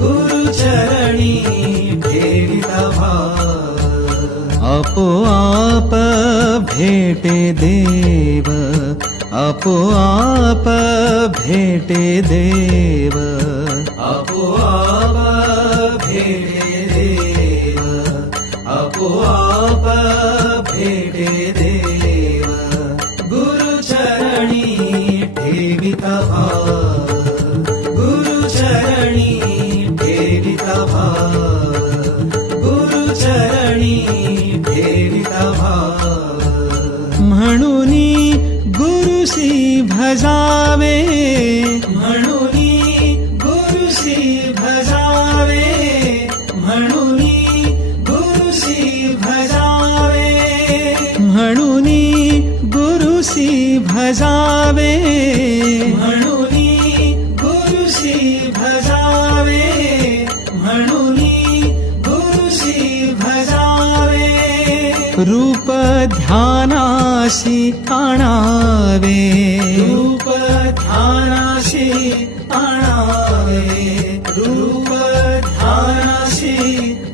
गुरुचरणी ठेविता भाव, आपोआप भेटे देव, आपोआप भेटे देव, आपोआप भेटे देव, आपोआप भेटे देव. गुरुचरणी ठेविता भाव, गुरुचरणी ठेविता भाव, गुरुचरणी ठेविता भाव. म्हणूनी गुरुसी भजावे, म्हणूनी गुरुसी भजावे, म्हणूनी गुरुसी भजावे, म्हणूनी गुरुसी भजावे, म्हणूनी गुरुसी भजावे, म्हणूनी गुरुसी भजावे. रूप ध्यानासी आणावे, रूप ध्यानाशी आणावे, रूप